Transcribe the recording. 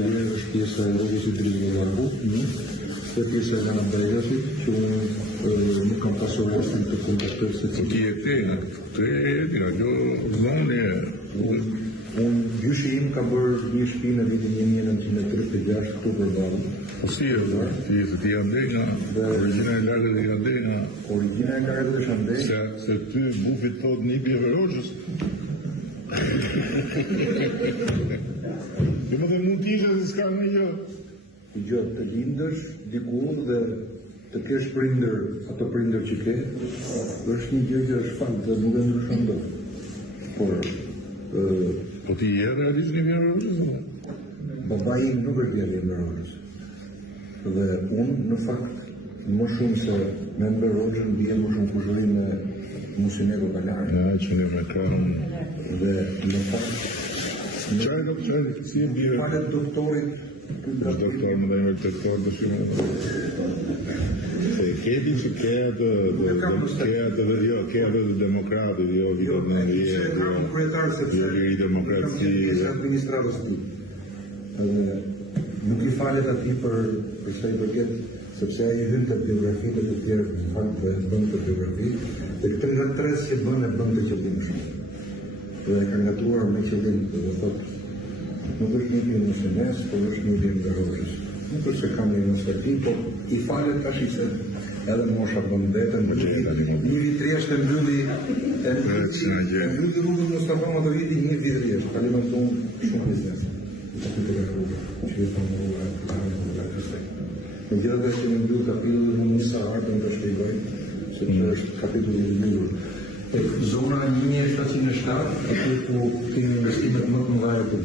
Italia është pjesa e rrugës i Dritës Largu, dhe pjesa e Lana Bajrasit, që unë nuk kam pasur rastin të kontaktoj se të Unë gjyshi im ka bërë një shtëpi në vitin 1936 këtu për Ballë. Si e vërë, ti andej nga origina e lagët dhe andej nga... Origina e lagët dhe andej... Se ty bufit thot një bjeve rogjës. Dhe më dhe mund t'ishe se s'ka në një. Gjë, të lindësh diku dhe të kesh prindër, ato prindër që ke, është një gjë që është fakt dhe nuk e ndryshon dot. Por... Po ti je realisht një bjeve rogjës? Babai im nuk është bjeve rogjës. Dhe unë, në fakt, më shumë se me Enver Hoxhën bie më shumë kushërim me Musinero Balari. Ja, që ne me kam... Dhe, në fakt... Qaj, si e bie? Falet doktorit... Doktor më dhe me doktor të shumë. Se keti që ke atë demokratit, jo vitet në vjetë, jo liri demokraci... administratës ti. Nuk i falet ati për sa i përket, sepse ai hyn të biografitë të tjerë, në fakt dhe bën të biografi, dhe këtë nga tres që bën e bën të qëllimshëm. Dhe ka ngatruar me qëllim, dhe thotë, nuk është një bim Musines, por është një bim Rogjës. Nuk është se kam një nostalgi, por i falet tash se edhe mosha bën vetën, një vit rresht e mbylli rrugën Mustafa Madoviti një vit rresht, kalimenton shumë biznes. Në gjithë dhe që në mbyllë kapitullu në një sarat në të shpjegoj, se që është kapitullu në mbyllur. Zona 1707, aty ku kemi investimet më të mëdha të